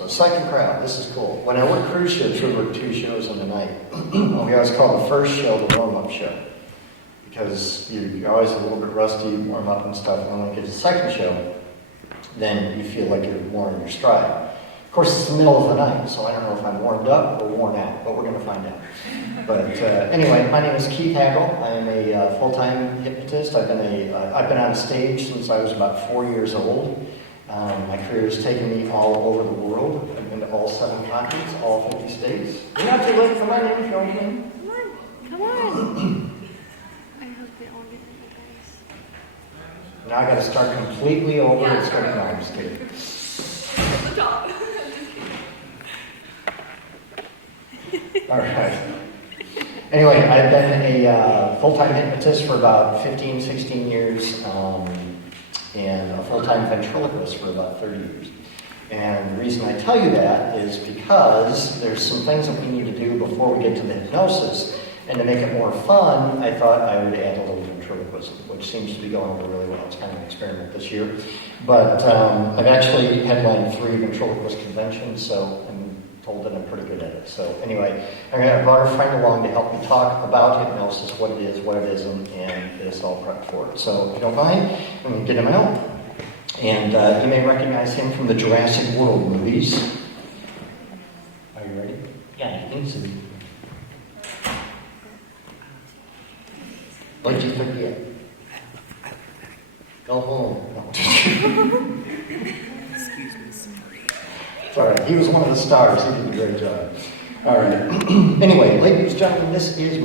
So second crowd, this is cool. When I work cruise ships, we work 2 shows in the night. We always call the first show the warm-up show, because you're always a little bit rusty, warm up and stuff. And when you get to the second show, then you feel like you're more in your stride. Of course, it's the middle of the night, so I don't know if I'm warmed up or worn out, but we're going to find out. But anyway, my name is Keith Hagel. I am a full-time hypnotist. I've been on stage since I was about 4 years old. My career has taken me all over the world. I've been to all 7 continents, all 50 states. You're not too late for my name if you want me. Come on. I hope they all get it, guys. Now I got to start completely over and start. No, I'm just kidding. The top. All right. Anyway, I've been a full-time hypnotist for about 15, 16 years, and a full-time ventriloquist for about 30 years. And the reason I tell you that is because there's some things that we need to do before we get to the hypnosis. And to make it more fun, I thought I would add a little ventriloquism, which seems to be going over really well. It's kind of an experiment this year. But I've actually headlined 3 ventriloquist conventions, so I'm told that I'm pretty good at it. So anyway, I brought a friend along to help me talk about hypnosis, what it is, what it isn't, and get us all prepped for it. So if you don't mind, I'm going to get him out. And you may recognize him from the Jurassic World movies. Are you ready? Yeah, I think so. What'd you forget? Go home. No. Excuse me, sorry. It's all right. He was one of the stars. He did a great job. All right. Anyway, ladies and gentlemen, this is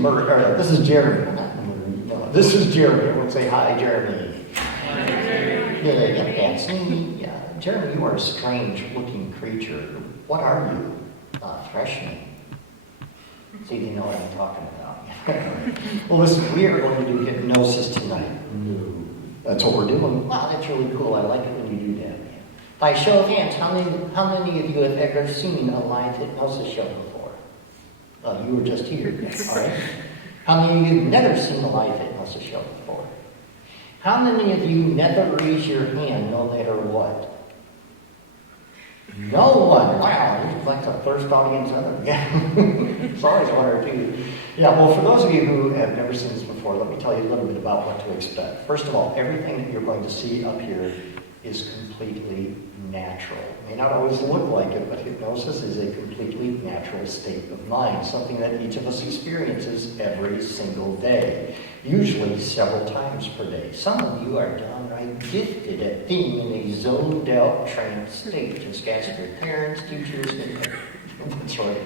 Jeremy. Not Murray. No, this is Jeremy. Everyone say hi, Jeremy. Hi, Jeremy. Yeah, that's me. Yeah. Jeremy, you are a strange-looking creature. What are you? A freshman. See, you know what I'm talking about. Well, listen, we are going to do hypnosis tonight. No. That's what we're doing. Wow, that's really cool. I like it when you do that. By show of hands, how many of you have ever seen a live hypnosis show before? Oh, you were just here. All right. How many of you have never seen a live hypnosis show before? How many of you never raise your hand no matter what? No one. Wow, it's like the first audience ever. Yeah. It's always 1 or 2. Yeah, well, for those of you who have never seen this before, let me tell you a little bit about what to expect. First of all, everything that you're going to see up here is completely natural. It may not always look like it, but hypnosis is a completely natural state of mind, something that each of us experiences every single day, usually several times per day. Some of you are downright gifted at being in a zoned out trance state. Just ask your parents, teachers, and that's right.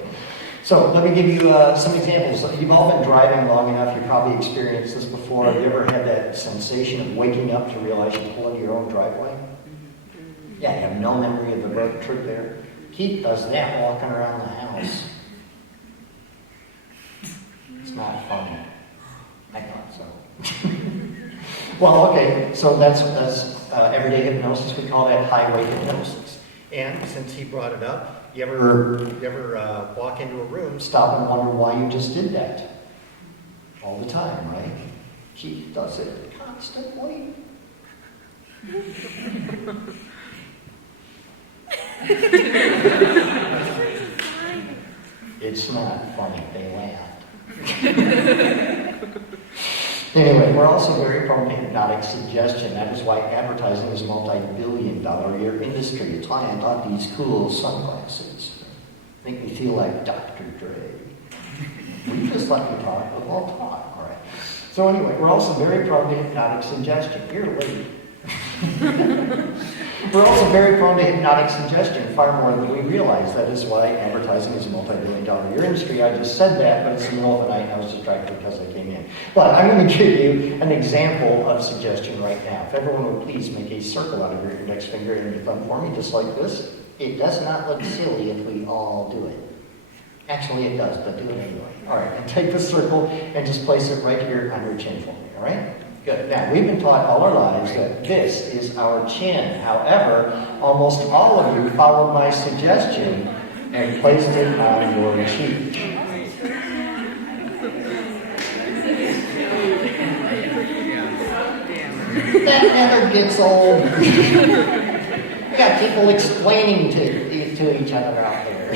So let me give you some examples. You've all been driving long enough. You probably experienced this before. Have you ever had that sensation of waking up to realize you pull into your own driveway? Yeah, you have no memory of the road trip there. Keith does that walking around the house. It's not funny. I thought so. Well, okay, so that's everyday hypnosis. We call that highway hypnosis. And since he brought it up, you ever walk into a room, stop and wonder why you just did that? All the time, right? Keith does it constantly. It's not funny, they laughed. Anyway, we're also very prone to hypnotic suggestion. That is why advertising is a multi-billion-dollar-a-year industry. It's why I bought these cool sunglasses. Make me feel like Dr. Dre. Will you just let me talk? We'll talk, all right? So anyway, we're also very prone to hypnotic suggestion. You're late. We're also very prone to hypnotic suggestion, far more than we realize. That is why advertising is a multi-billion-dollar-a-year industry. I just said that, but it's in the middle of the night and I was distracted because I came in. But I'm going to give you an example of suggestion right now. If everyone would please make a circle out of your index finger and your thumb for me, just like this. It does not look silly if we all do it. Actually, it does, but do it anyway. All right, and take the circle and just place it right here on your chin for me, all right? Good. Now, we've been taught all our lives that this is our chin. However, almost all of you followed my suggestion and placed it on your cheek. That never gets old. We got people explaining to to each other out there.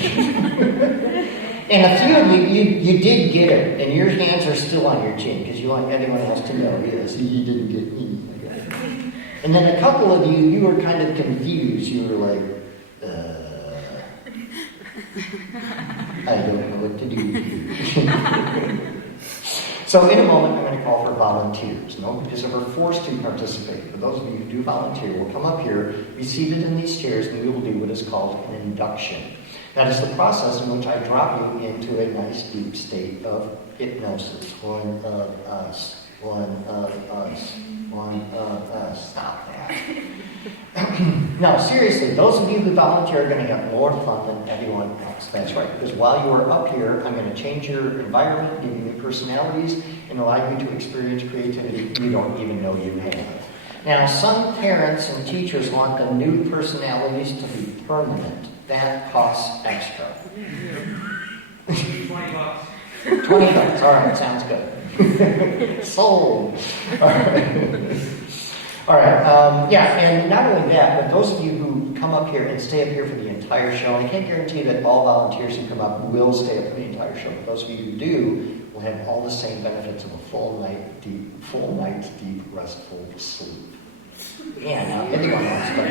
And a few of you did get it, and your hands are still on your chin because you want anyone else to know, yes, you didn't get me. And then a couple of you were kind of confused. You were like, I don't know what to do here. So in a moment, I'm going to call for volunteers. No, because we're forced to participate. For those of you who do volunteer, will come up here, be seated in these chairs, and we will do what is called an induction. That is the process in which I drop you into a nice deep state of hypnosis. One of us, one of us, one of us. Stop that. Now, seriously, those of you who volunteer are going to have more fun than everyone else. That's right, because while you are up here, I'm going to change your environment, give you new personalities, and allow you to experience creativity you don't even know you have. Now, some parents and teachers want the new personalities to be permanent. That costs extra. $20. $20. All right, sounds good. Sold. All right. All right. Yeah, and not only that, but those of you who come up here and stay up here for the entire show, and I can't guarantee that all volunteers who come up will stay up for the entire show, but those of you who do will have all the same benefits of a full night's deep, restful sleep. Yeah, now anyone else but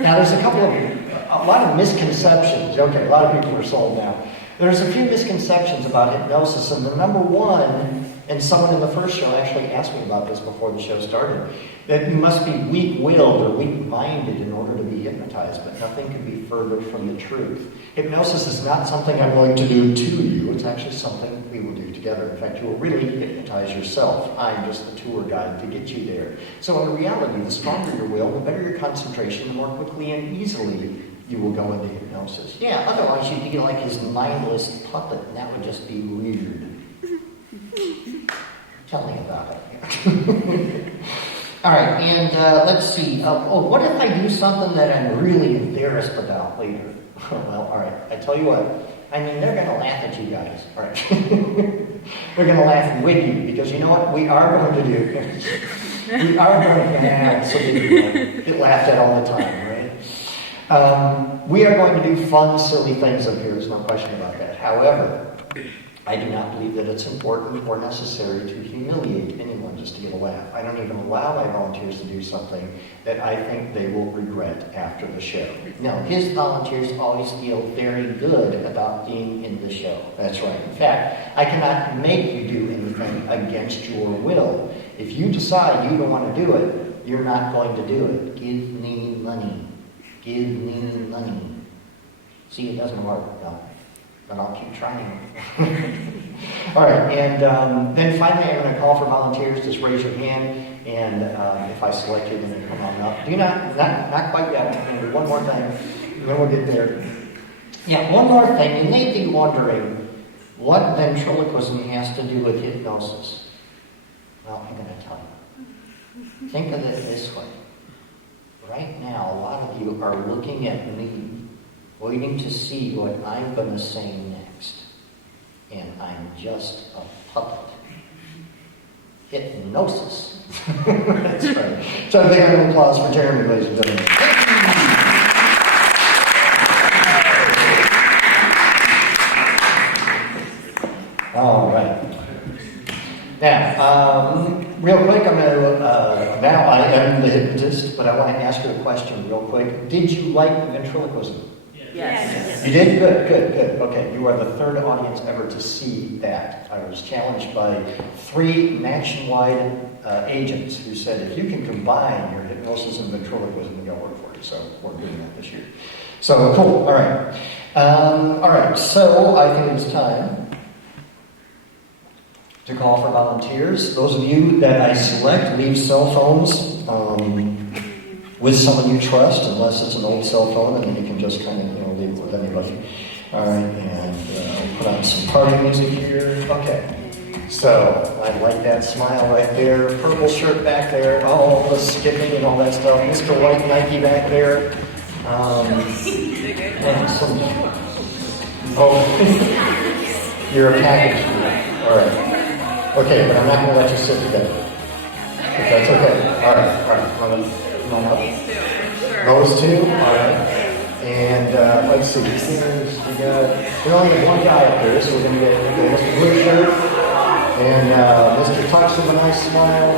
Now, there's a lot of misconceptions. Okay, a lot of people are sold now. There's a few misconceptions about hypnosis, and the number one, and someone in the first show actually asked me about this before the show started, that you must be weak-willed or weak-minded in order to be hypnotized, but nothing could be further from the truth. Hypnosis is not something I'm going to do to you. It's actually something we will do together. In fact, you will really hypnotize yourself. I'm just the tour guide to get you there. So in reality, the stronger your will, the better your concentration, the more quickly and easily you will go into hypnosis. Yeah, otherwise you'd be like his mindless puppet, and that would just be weird. Tell me about it. All right, and let's see. What if I do something that I'm really embarrassed about later? Well, all right, I tell you what. I mean, they're going to laugh at you guys. All right. They're going to laugh with you, because you know what we are going to do? We are going to have so you get laughed at all the time, right? We are going to do fun, silly things up here. There's no question about that. However, I do not believe that it's important or necessary to humiliate anyone just to get a laugh. I don't even allow my volunteers to do something that I think they will regret after the show. Now, his volunteers always feel very good about being in the show. That's right. In fact, I cannot make you do anything against your will. If you decide you don't want to do it, you're not going to do it. Give me money. Give me money. See, it doesn't work, no. But I'll keep trying. All right, and then finally I'm going to call for volunteers. Just raise your hand, and if I select you, then come on up. Do not quite yet. I'm going to do one more thing, and then we'll get there. Yeah, one more thing. You may be wondering what ventriloquism has to do with hypnosis. Well, I'm going to tell you. Think of it this way. Right now, a lot of you are looking at me, waiting to see what I'm going to say next. And I'm just a puppet. Hypnosis. That's right. So a big round of applause for Jeremy, ladies and gentlemen. All right. Now, real quick, I'm going to, now I am the hypnotist, but I want to ask you a question real quick. Did you like ventriloquism? Yes. You did? Good. Okay, you are the third audience ever to see that. I was challenged by 3 nationwide agents who said, if you can combine your hypnosis and ventriloquism, we're going to work for you. So we're doing that this year. So cool. All right. All right. So I think it's time to call for volunteers. Those of you that I select, leave cell phones with someone you trust, unless it's an old cell phone, and then you can just kind of leave it with anybody. All right, and put on some party music here. Okay. So I like that smile right there. Purple shirt back there. Oh, the skipping and all that stuff. Mr. White Nike back there. And some. Oh, you're a package. All right. Okay, but I'm not going to let you sit together. If that's okay. All right. Come on up. Those two? All right. And let's see, we only have one guy up there, so we're going to get Mr. Blue Shirt and Mr. Tux with a nice smile.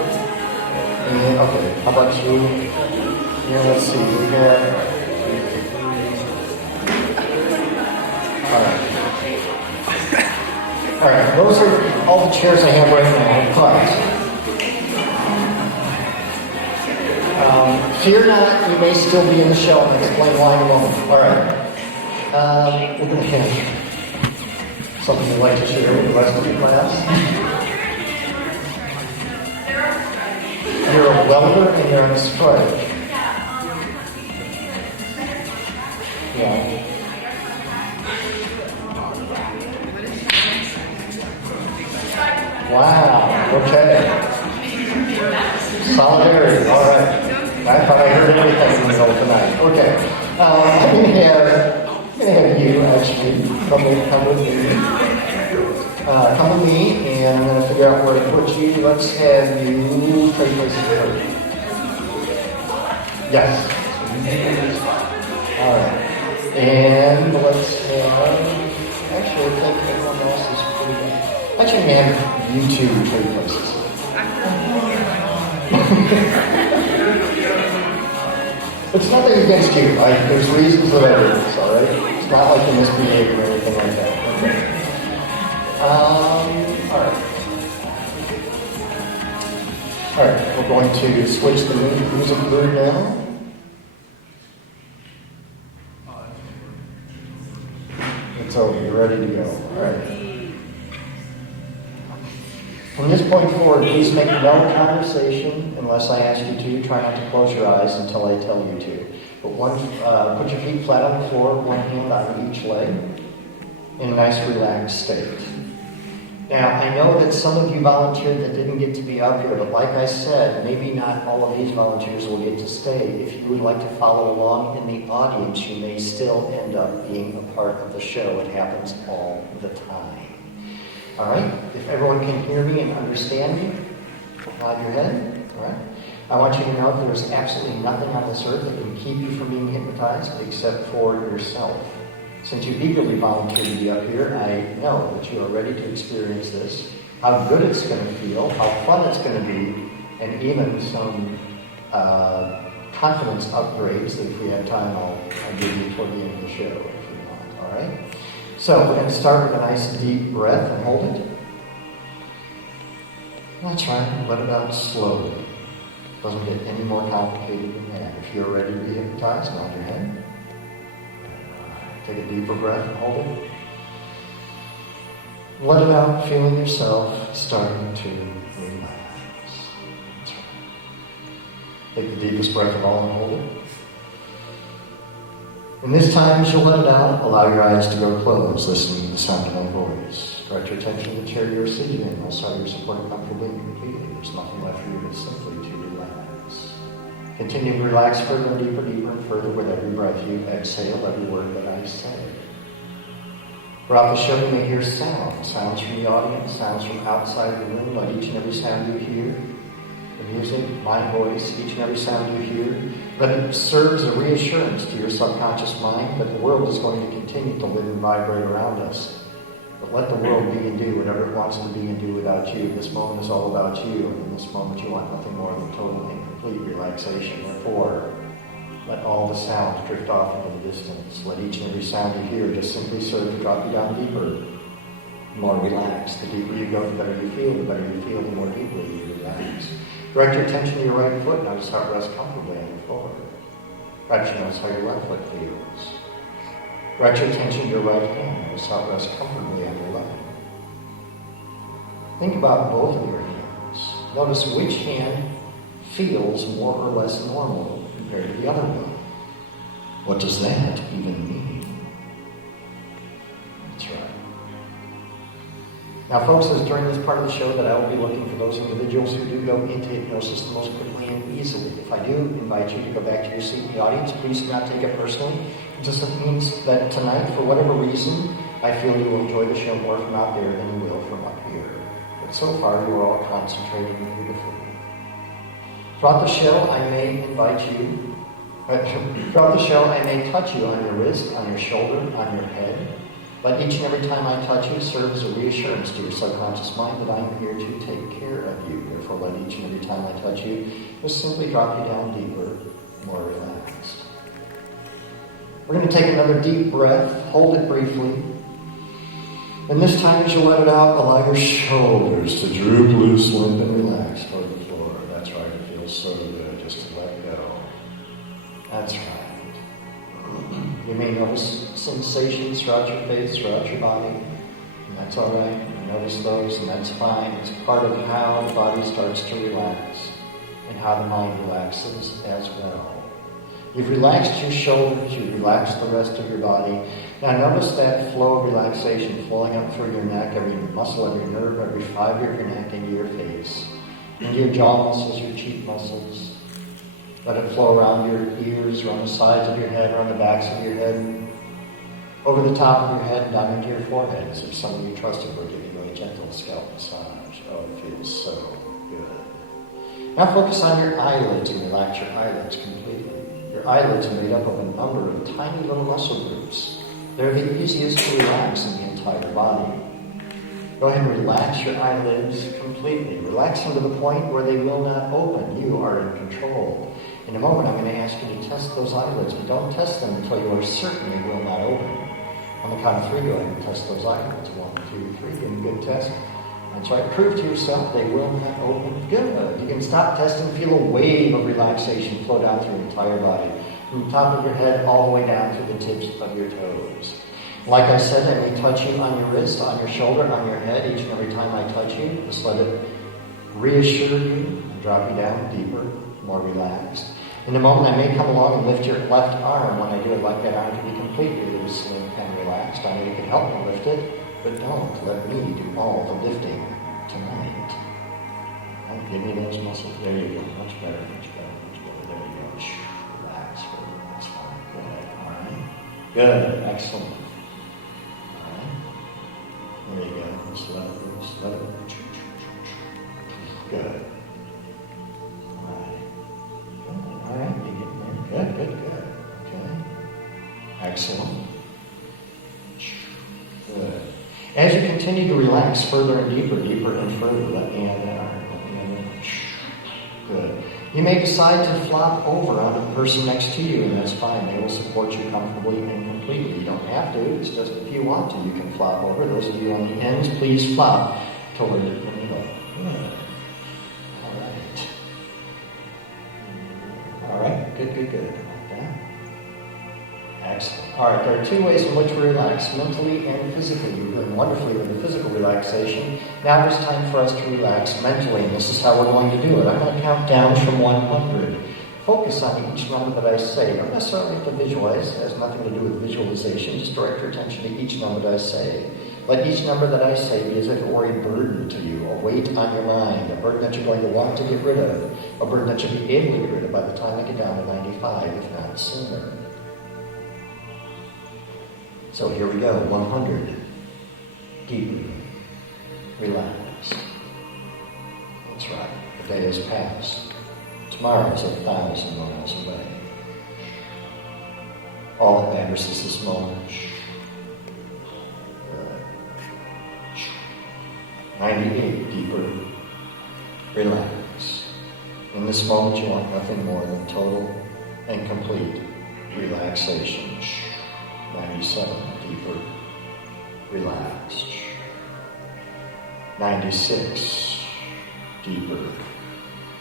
And, okay, how about you? Yeah, let's see, we got... All right, those are all the chairs I have right now, but... fear not, you may still be in the show, and explain why in a moment. All right. We're going to have something you'd like to share with the rest of the class. You're a welder and you're on a strike. Yeah. Wow. Okay. Solidarity. All right. I thought I heard everything in the middle tonight. Okay. I'm going to have you actually come with me. Come with me, and I'm going to figure out where to put you. Let's have you trade places first. Yes. All right. And let's have, actually, I think everyone else is pretty good. Actually, I'm going to have you two trade places. It's nothing against you. There's reasons that I do this, all right? It's not like you misbehave or anything like that. Okay. All right. All right, we're going to switch the music mood now. It's over. You're ready to go. All right. From this point forward, please make no conversation unless I ask you to. Try not to close your eyes until I tell you to. But put your feet flat on the floor, one hand on each leg, in a nice relaxed state. Now, I know that some of you volunteered that didn't get to be up here, but like I said, maybe not all of these volunteers will get to stay. If you would like to follow along in the audience, you may still end up being a part of the show. It happens all the time. All right? If everyone can hear me and understand me, nod your head. All right? I want you to know that there's absolutely nothing on this earth that can keep you from being hypnotized except for yourself. Since you eagerly volunteered to be up here, I know that you are ready to experience this, how good it's going to feel, how fun it's going to be, and even some confidence upgrades that if we have time, I'll give you toward the end of the show if you want. All right? So we're going to start with a nice deep breath and hold it. That's right. Let it out slowly. Doesn't get any more complicated than that. If you're ready to be hypnotized, nod your head. Take a deeper breath and hold it. Let it out, feeling yourself starting to relax. That's right. Take the deepest breath of all and hold it. And this time, as you let it out, allow your eyes to go closed, listening to the sound of my voice. Direct your attention to the chair you're seated in. Also, you're supported comfortably and completely. There's nothing left for you but simply to relax. Continue to relax further and deeper, deeper and further with every breath you exhale, every word that I say. Throughout the show, you may hear sounds from the audience, sounds from outside the room. Let each and every sound you hear, the music, my voice, each and every sound you hear, let it serve as a reassurance to your subconscious mind that the world is going to continue to live and vibrate around us. But let the world be and do whatever it wants to be and do without you. This moment is all about you, and in this moment you want nothing more than total and complete relaxation. Therefore, let all the sounds drift off into the distance. Let each and every sound you hear just simply serve to drop you down deeper, more relaxed. The deeper you go, the better you feel. The better you feel, the more deeply you relax. Direct your attention to your right foot. Notice how it rests comfortably on the floor. Perhaps you notice how your left foot feels. Direct your attention to your right hand. Notice how it rests comfortably on your left. Think about both of your hands. Notice which hand feels more or less normal compared to the other one. What does that even mean? That's right. Now, folks, it's during this part of the show that I will be looking for those individuals who do go into hypnosis the most quickly and easily. If I do invite you to go back to your seat in the audience, please do not take it personally. It just means that tonight, for whatever reason, I feel you will enjoy the show more from out there than you will from up here. But so far, you are all concentrating beautifully. Throughout the show, I may invite you Throughout the show, I may touch you on your wrist, on your shoulder, on your head. But each and every time I touch you serves as a reassurance to your subconscious mind that I am here to take care of you. Therefore, let each and every time I touch you, just simply drop you down deeper, more relaxed. We're going to take another deep breath, hold it briefly. And this time as you let it out, allow your shoulders to droop loose, limp, and relax toward the floor. That's right, it feels so good just to let go. That's right. You may notice sensations throughout your face, throughout your body, and that's all right. You notice those, and that's fine. It's part of how the body starts to relax and how the mind relaxes as well. You've relaxed your shoulders, you've relaxed the rest of your body. Now notice that flow of relaxation flowing up through your neck, every muscle, every nerve, every fiber of your neck into your face, into your jaw muscles, your cheek muscles. Let it flow around your ears, around the sides of your head, around the backs of your head, over the top of your head, down into your forehead, as if someone you trusted were giving you a gentle scalp massage. Oh, it feels so good. Now focus on your eyelids and relax your eyelids completely. Your eyelids are made up of a number of tiny little muscle groups. They're the easiest to relax in the entire body. Go ahead and relax your eyelids completely. Relax them to the point where they will not open. You are in control. In a moment, I'm going to ask you to test those eyelids, but don't test them until you are certain they will not open. On the count of 3, go ahead and test those eyelids. 1, 2, 3. Give them a good test. That's right. Prove to yourself they will not open. Good. You can stop testing. Feel a wave of relaxation flow down through your entire body, from the top of your head all the way down through the tips of your toes. Like I said, I may touch you on your wrist, on your shoulder, on your head. Each and every time I touch you, just let it reassure you and drop you down deeper, more relaxed. In a moment, I may come along and lift your left arm. When I do, I'd like that arm to be completely loose and relaxed. I know you can help me lift it, but don't let me do all the lifting tonight. Oh, give me those muscles. There you go. Much better, much better, much better. There you go. Relax. That's fine. Good. All right. Good. Excellent. All right. There you go. Just let it loose. Let it loose. Good. All right, you get there. Good, good, good. Okay. Excellent. Good. As you continue to relax further and deeper, deeper and further, let me add that arm. Let me add that. Good. You may decide to flop over on the person next to you, and that's fine. They will support you comfortably and completely. You don't have to. It's just if you want to, you can flop over. Those of you on the ends, please flop toward the middle. Good. All right, good, good, good. Okay. Excellent. All right, there are 2 ways in which we relax, mentally and physically. You're doing wonderfully with the physical relaxation. Now it's time for us to relax mentally, and this is how we're going to do it. I'm going to count down from 100. Focus on each number that I say. Don't necessarily have to visualize. It has nothing to do with visualization. Just direct your attention to each number that I say. Let each number that I say be as if it were a burden to you, a weight on your mind, a burden that you're going to want to get rid of, a burden that you'll be able to get rid of by the time I get down to 95, if not sooner. So here we go, 100. Deeply relax. That's right, the day has passed. Tomorrow is 1,000 miles away. All that matters is this moment. 98, deeper, relax. In this moment, you want nothing more than total and complete relaxation. 97, deeper, relaxed. 96, deeper,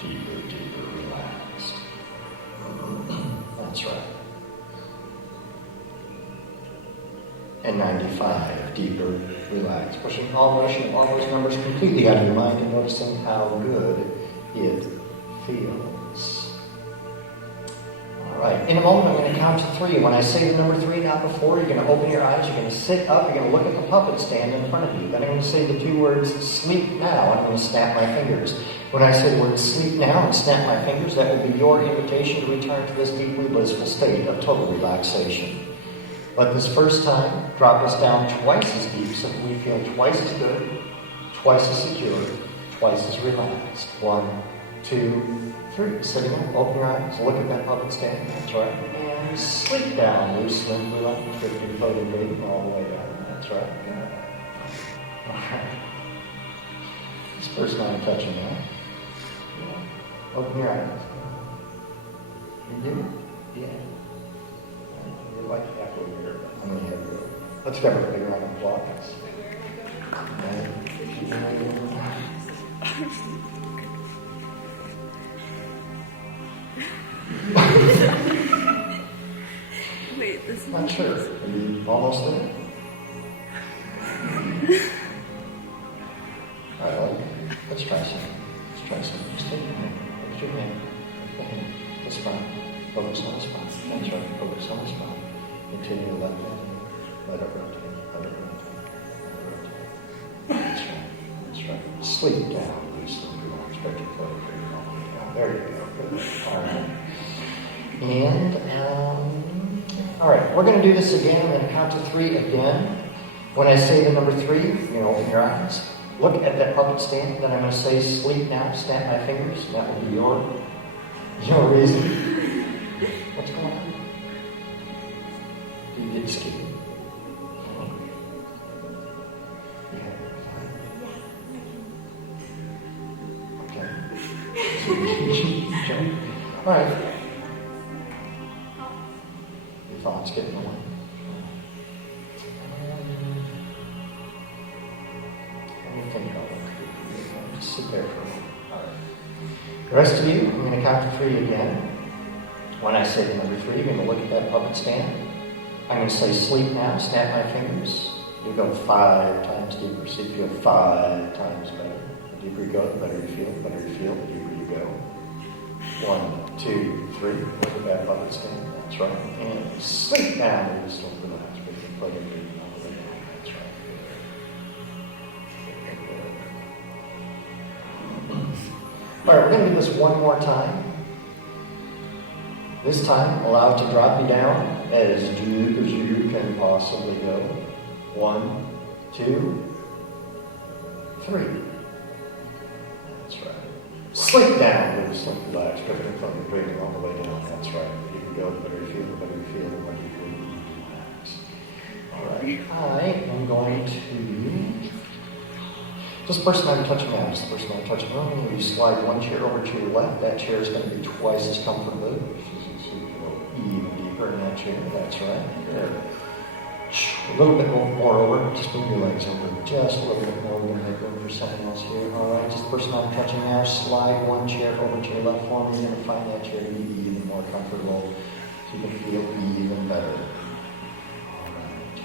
deeper, deeper, relaxed. That's right. And 95, deeper, relaxed. Pushing all motion of all those numbers completely out of your mind and noticing how good it feels. All right, in a moment I'm going to count to 3. When I say the number 3, not before, you're going to open your eyes, you're going to sit up, you're going to look at the puppet stand in front of you. Then I'm going to say the 2 words, sleep now, and I'm going to snap my fingers. When I say the word sleep now and snap my fingers, that will be your invitation to return to this deeply blissful state of total relaxation. But this first time, drop us down twice as deep so that we feel twice as good, twice as secure, twice as relaxed. 1, 2, 3. Sitting up, open your eyes, look at that puppet stand. That's right. And sleep down, loose, limp, relax, drifting, floating, breathing all the way down. That's right. All right. This person I'm touching now. Yeah. Open your eyes. You do? Yeah. You like that over here. I'm going to have you. Let's give her a big round of applause. Wait, this is Not sure. Are you almost there? All right, let's try some. Let's try some. Just take your hand. Focus your hand. The hand. The spine. Focus on the spine. That's right. Focus on the spine. Continue to left hand. Let it rotate. Let it rotate. Let it rotate. That's right. That's right. Sleep down. Loosely. Stretch your foot. There you go. Good. All right. And, all right, we're going to do this again. I'm going to count to 3 again. When I say the number 3, you open your eyes. Look at that puppet stand. Then I'm going to say, sleep now. Snap my fingers. That will be your reason. What's going on? You did skip it. Okay. All right. Your thoughts getting away. Just sit there for a moment. All right. The rest of you, I'm going to count to 3 again. When I say the number 3, you're going to look at that puppet stand. I'm going to say sleep now, snap my fingers. You go 5 times deeper. See if you go 5 times better. The deeper you go, the better you feel. The better you feel, the deeper you go. 1, 2, 3. Look at that puppet stand. That's right. And sleep now. Just don't relax. Plug it in all the way down. That's right. All right, we're going to do this one more time. This time, allow it to drop you down as deep as you can possibly go. 1, 2, 3. That's right. Sleep down. Just relax. Drifting from your breathing all the way down. That's right. You can go, the better you feel, the better you feel, the more you can relax. All right. I am going to... This person I'm touching now is the person I'm touching now. You slide one chair over to your left. That chair is going to be twice as comfortable. So you go even deeper in that chair. That's right. There. A little bit more over. Just move your legs over. Just a little bit more. We're going to make room for someone else here. All right. This person I'm touching now. Slide one chair over to your left for me. You're going to find that chair to be even more comfortable. So you can feel even better. All right.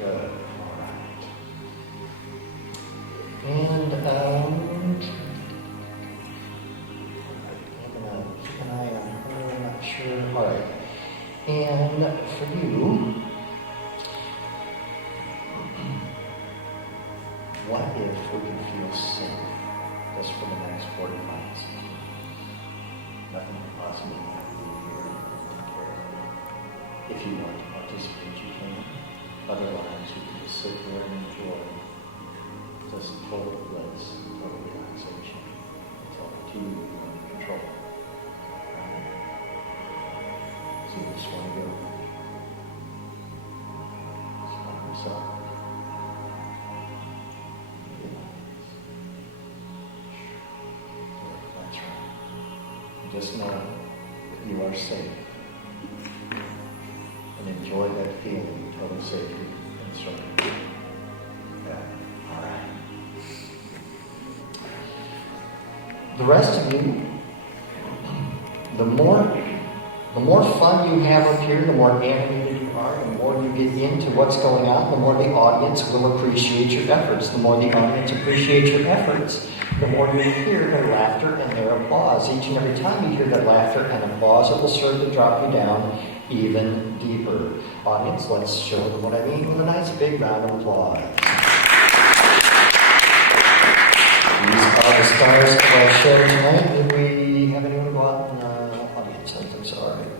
Good. And I'm going to keep an eye on her, I'm not sure. All right. And for you, what if we can feel safe just for the next 45 seconds? Nothing can possibly happen here. If you want to participate, you can. Otherwise, you can just sit there and enjoy. Just total bliss, total relaxation. It's all to you in control. Right? So you just want to go. Stop yourself. That's right. Just know that you are safe. And enjoy that feeling of total safety and surrender. Yeah. All right. The rest of you, the more fun you have up here, the more animated you are, the more you get into what's going on, the more the audience will appreciate your efforts. The more the audience appreciates your efforts, the more you hear their laughter and their applause. Each and every time you hear their laughter and applause, it will serve to drop you down even deeper. Audience, let's show them what I mean with a nice big round of applause. These are the stars of our show tonight. Did we have anyone go out in the audience? I think so. All right.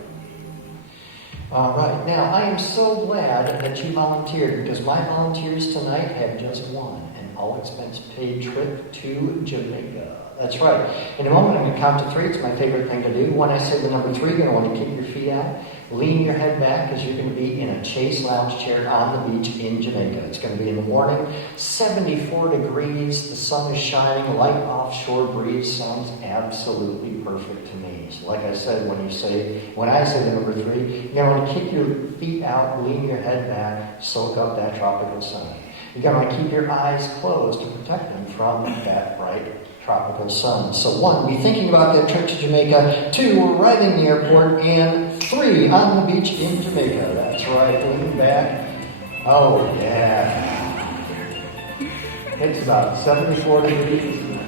All right. Now, I am so glad that you volunteered because my volunteers tonight have just won an all-expense paid trip to Jamaica. That's right. In a moment, I'm going to count to 3. It's my favorite thing to do. When I say the number 3, you're going to want to keep your feet out. Lean your head back because you're going to be in a Chase lounge chair on the beach in Jamaica. It's going to be in the morning. 74 degrees. The sun is shining. Light offshore breeze sounds absolutely perfect to me. So like I said, when I say the number 3, you're going to want to kick your feet out, lean your head back, soak up that tropical sun. You're going to want to keep your eyes closed to protect them from that bright tropical sun. So 1, be thinking about that trip to Jamaica. 2, arriving in the airport. And 3, on the beach in Jamaica. That's right, lean back. Oh, yeah. It's about 74 degrees.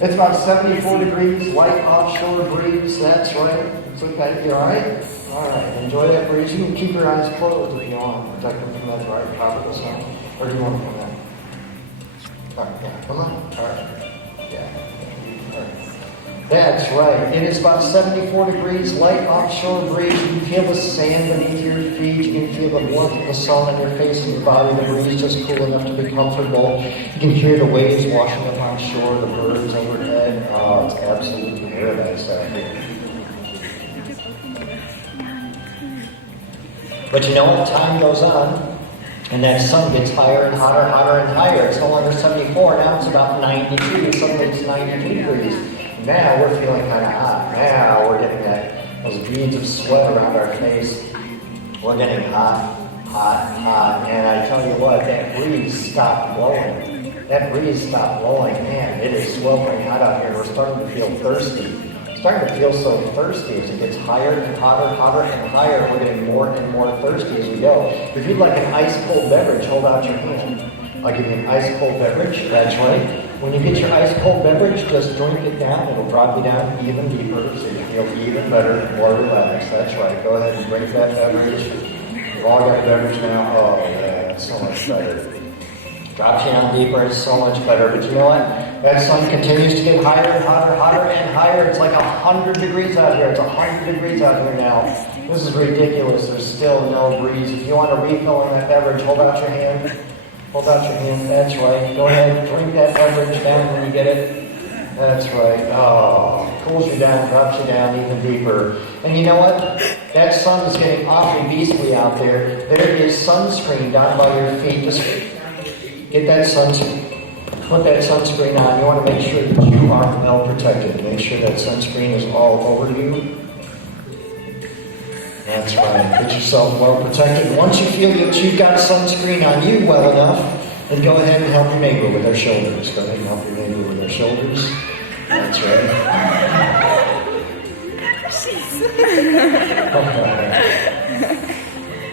It's about 74 degrees, light offshore breeze. That's right. It's okay. You all right? All right. Enjoy that breeze. You can keep your eyes closed if you want. Protect them from that bright tropical sun. Or do you want to come in? All right. Yeah. Come on. All right. Yeah. All right. That's right. It is about 74 degrees, light offshore breeze. You can feel the sand beneath your feet. You can feel the warmth of the sun on your face and your body. The breeze just cool enough to be comfortable. You can hear the waves washing up on shore, the birds overhead. Oh, it's absolutely paradise out here. But you know what? Time goes on, and that sun gets higher and hotter, hotter and higher. It's no longer 74. Now it's about 92. Suddenly it's 92 degrees. Now we're feeling kind of hot. Now we're getting those beads of sweat around our face. We're getting hot, hot, hot. And I tell you what, that breeze stopped blowing. That breeze stopped blowing. Man, it is sweltering hot out here. We're starting to feel thirsty. Starting to feel so thirsty as it gets higher and hotter, hotter and higher. We're getting more and more thirsty as we go. If you'd like an ice-cold beverage, hold out your hand. I'll give you an ice-cold beverage. That's right. When you get your ice-cold beverage, just drink it down. It'll drop you down even deeper so you feel even better, more relaxed. That's right. Go ahead and drink that beverage. We've all got a beverage now. Oh, yeah, it's so much better. Drops you down deeper. It's so much better. But you know what? That sun continues to get higher and hotter, hotter and higher. It's like 100 degrees out here. It's 100 degrees out here now. This is ridiculous. There's still no breeze. If you want a refill on that beverage, hold out your hand. Hold out your hand. That's right. Go ahead. Drink that beverage down when you get it. That's right. Oh, cools you down, drops you down even deeper. And you know what? That sun is getting awfully beastly out there. There is sunscreen down by your feet. Just get that sunscreen. Put that sunscreen on. You want to make sure that you are well protected. Make sure that sunscreen is all over you. That's right. Get yourself well protected. Once you feel that you've got sunscreen on you well enough, then go ahead and help your neighbor with their shoulders. Go ahead and help your neighbor with their shoulders. That's right.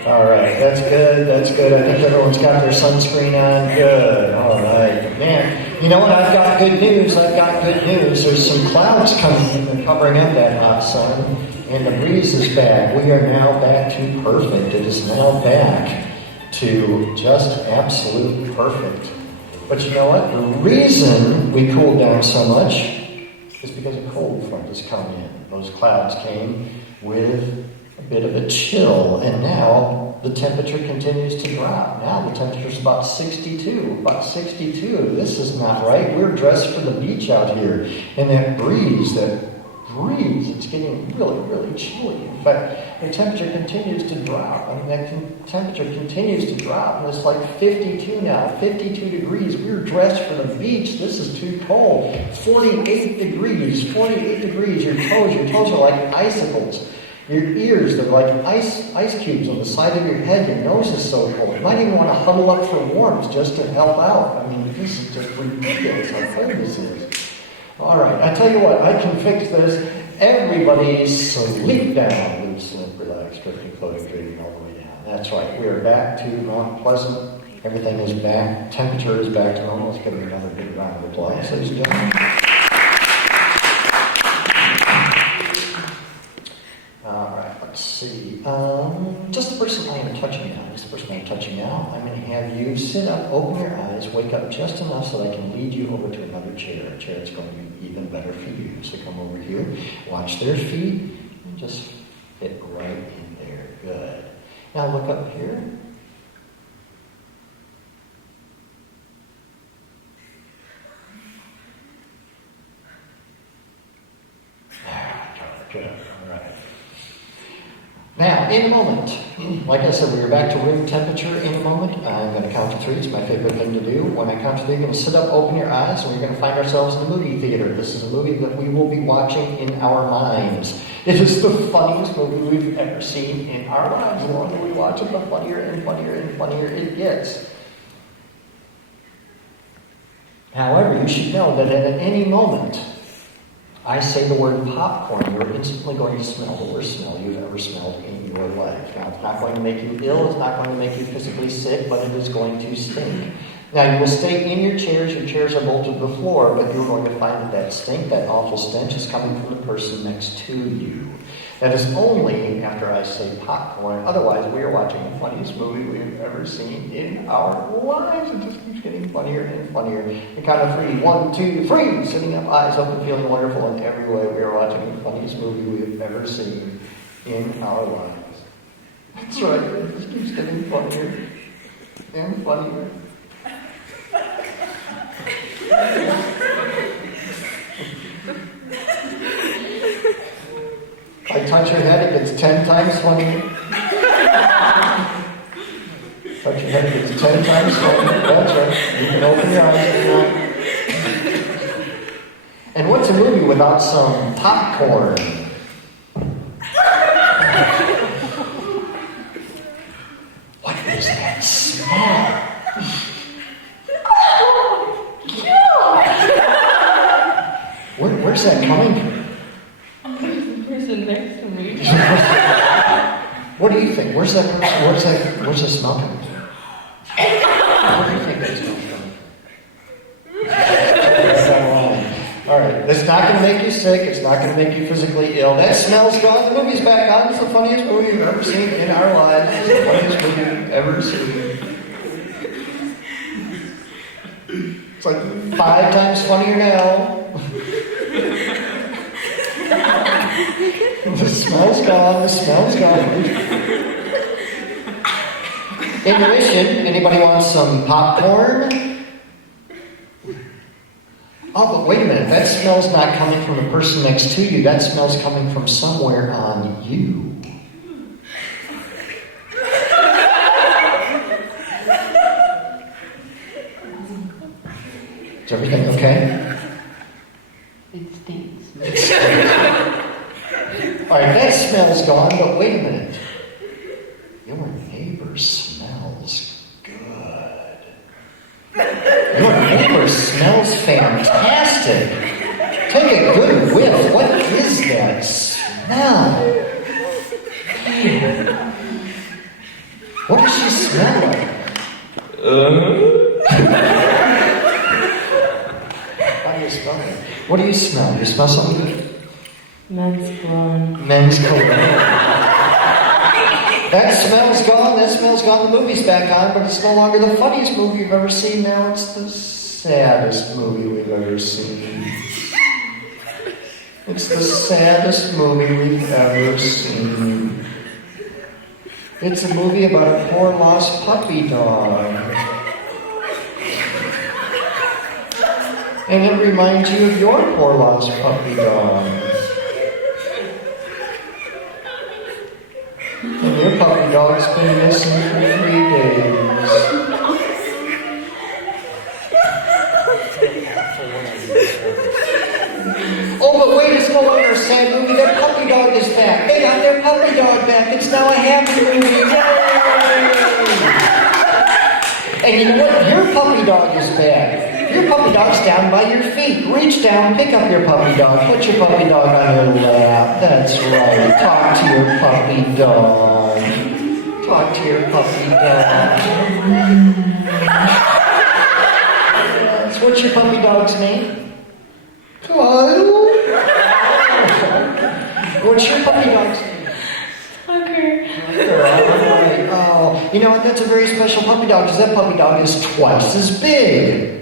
All right. That's good. That's good. I think everyone's got their sunscreen on. Good. All right. Man, you know what? I've got good news. I've got good news. There's some clouds coming in and covering up that hot sun. And the breeze is back. We are now back to perfect. It is now back to just absolute perfect. But you know what? The reason we cooled down so much is because a cold front has come in. Those clouds came with a bit of a chill, and now the temperature continues to drop. Now the temperature is about 62. About 62. This is not right. We're dressed for the beach out here. And that breeze, it's getting really, really chilly. In fact, the temperature continues to drop. I mean, that temperature continues to drop. And it's like 52 now, 52 degrees. We're dressed for the beach. This is too cold. 48 degrees, 48 degrees. Your toes are like icicles. Your ears, they're like ice cubes on the side of your head. Your nose is so cold. You might even want to huddle up for warmth just to help out. I mean, this is just ridiculous how cold this is. All right, I tell you what, I can fix this. Everybody sleep down. Loose, slip, relax, drifting, floating, dreaming all the way down. That's right. We are back to Mount Pleasant. Everything is back. Temperature is back to normal. Let's give it another big round of applause, ladies and gentlemen. All right, let's see. Just the person I am touching now. I'm going to have you sit up, open your eyes, wake up just enough so that I can lead you over to another chair. A chair that's going to be even better for you. So come over here, watch their feet, and just fit right in there. Good. Now look up here. Good. All right. Now, in a moment, like I said, we are back to room temperature in a moment. I'm going to count to 3. It's my favorite thing to do. When I count to 3, you're going to sit up, open your eyes, and we're going to find ourselves in a movie theater. This is a movie that we will be watching in our minds. It is the funniest movie we've ever seen in our lives. The longer we watch it, the funnier and funnier and funnier it gets. However, you should know that at any moment, I say the word popcorn, you're instantly going to smell the worst smell you've ever smelled in your life. Now, it's not going to make you ill, it's not going to make you physically sick, but it is going to stink. Now, you will stay in your chairs are bolted to the floor, but you're going to find that that stink, that awful stench, is coming from the person next to you. That is only after I say popcorn. Otherwise, we are watching the funniest movie we've ever seen in our lives. It just keeps getting funnier and funnier. The count of 3. 1, 2, 3. Sitting up, eyes open, feeling wonderful in every way. We are watching the funniest movie we've ever seen in our lives. That's right. It just keeps getting funnier and funnier. I touch your head, it gets 10 times funnier. Touch your head, it gets 10 times funnier. That's right. You can open your eyes if you want. And what's a movie without some popcorn? What is that smell? Where's that coming from? Next to me. What do you think? Where's that smell coming from? Where do you think that smells from? All right, it's not going to make you sick. It's not going to make you physically ill. That smell's gone. The movie's back on. It's the funniest movie we've ever seen in our lives. It's the funniest movie we've ever seen. It's like 5 times funnier now. The smell's gone, the smell's gone. Intermission, anybody want some popcorn? Oh, but wait a minute, that smell's not coming from the person next to you, that smell's coming from somewhere on you. Is everything okay? It stinks. All right, that smell's gone, but wait a minute. Your neighbor smells good. Your neighbor smells fantastic. Take a good whiff. What is that smell? What does she smell like? How do you smell it? What do you smell? You smell something good? Men's cologne. Men's cologne. That smell's gone. That smell's gone. The movie's back on, but it's no longer the funniest movie you've ever seen. Now it's the saddest movie we've ever seen. It's the saddest movie we've ever seen. It's a movie about a poor lost puppy dog. And it reminds you of your poor lost puppy dog. And your puppy dog's been missing for 3 days. Oh, but wait, it's no longer a sad movie. Their puppy dog is back. They got their puppy dog back. It's now a happy movie. Yay! And you know what? Your puppy dog is back. Your puppy dog's down by your feet. Reach down, pick up your puppy dog. Put your puppy dog on your lap. That's right. Talk to your puppy dog. Talk to your puppy dog. Yes. What's your puppy dog's name? Kyle. What's your puppy dog's name? Tucker. All right. Oh, you know what? That's a very special puppy dog because that puppy dog is twice as big.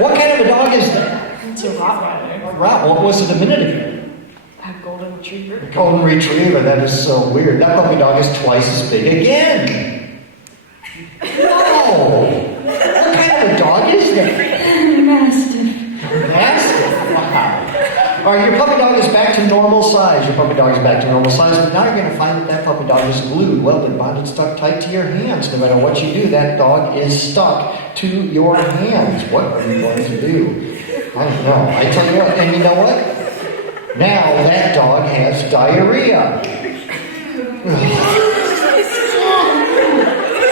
What kind of a dog is that? It's a Rottweiler. What was it a minute ago? A golden retriever. A golden retriever. That is so weird. That puppy dog is twice as big again. Oh, what kind of a dog is that? Mastiff. Mastiff. Wow. All right, your puppy dog is back to normal size. Your puppy dog is back to normal size, but now you're going to find that that puppy dog is glued, welded, bonded, stuck tight to your hands. No matter what you do, that dog is stuck to your hands. What are you going to do? I don't know. I tell you what, and you know what? Now that dog has diarrhea.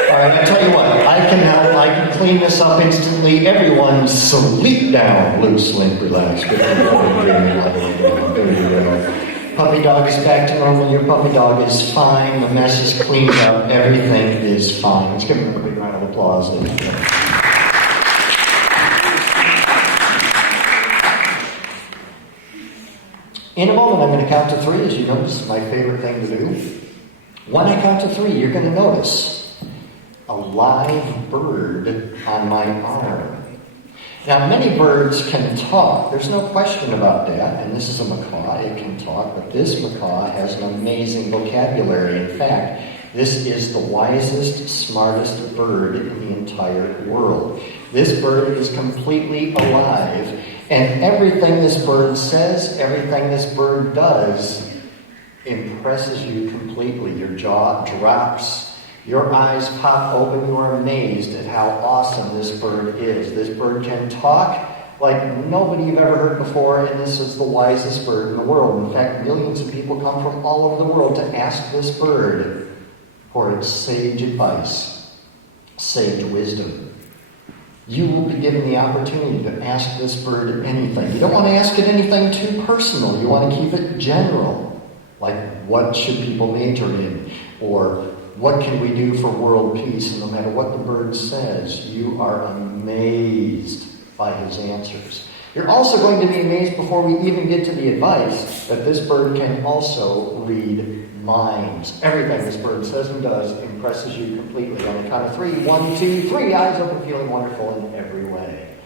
All right, I tell you what, I can clean this up instantly. Everyone sleep down, loose, limp, relax. Good puppy dog is back to normal. Your puppy dog is fine. The mess is cleaned up. Everything is fine. Let's give him a big round of applause. In a moment, I'm going to count to 3. As you know, this is my favorite thing to do. When I count to 3, you're going to notice a live bird on my arm. Now, many birds can talk. There's no question about that. And this is a macaw. It can talk. But this macaw has an amazing vocabulary. In fact, this is the wisest, smartest bird in the entire world. This bird is completely alive. And everything this bird says, everything this bird does, impresses you completely. Your jaw drops. Your eyes pop open. You are amazed at how awesome this bird is. This bird can talk like nobody you've ever heard before, and this is the wisest bird in the world. In fact, millions of people come from all over the world to ask this bird for its sage advice, sage wisdom. You will be given the opportunity to ask this bird anything. You don't want to ask it anything too personal. You want to keep it general, like what should people major in, or what can we do for world peace? And no matter what the bird says, you are amazed by his answers. You're also going to be amazed before we even get to the advice that this bird can also read minds. Everything this bird says and does impresses you completely. On the count of 3, 1, 2, 3, eyes open, feeling wonderful in every way.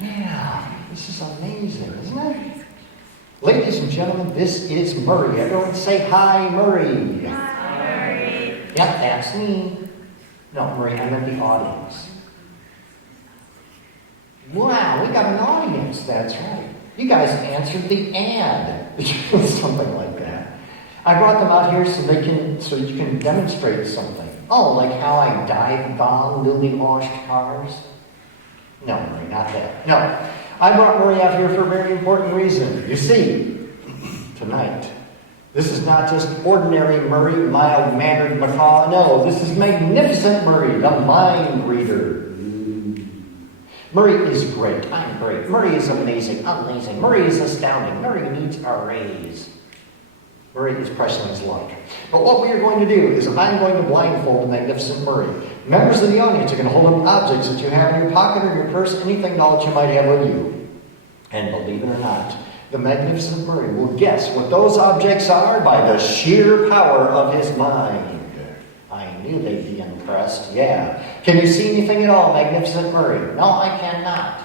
Yeah, this is amazing, isn't it? Ladies and gentlemen, this is Murray. Everyone say hi, Murray. Yep, that's me. No, Murray, I meant the audience. Wow, we got an audience, that's right. You guys answered the ad. Something like that. I brought them out here so you can demonstrate something. Oh, like how I dive bomb newly launched cars? No, Murray, not that. No. I brought Murray out here for a very important reason. You see, tonight, this is not just ordinary Murray, mild-mannered macaw. No, this is magnificent Murray, the mind reader. Murray is great. I'm great. Murray is amazing. Amazing. Murray is astounding. Murray needs a raise. Murray is pressing his luck. But what we are going to do is I'm going to blindfold the magnificent Murray. Members of the audience are going to hold up objects that you have in your pocket or your purse, anything that you might have with you. And believe it or not, the magnificent Murray will guess what those objects are by the sheer power of his mind. I knew they'd be impressed, yeah. Can you see anything at all, magnificent Murray? No, I cannot.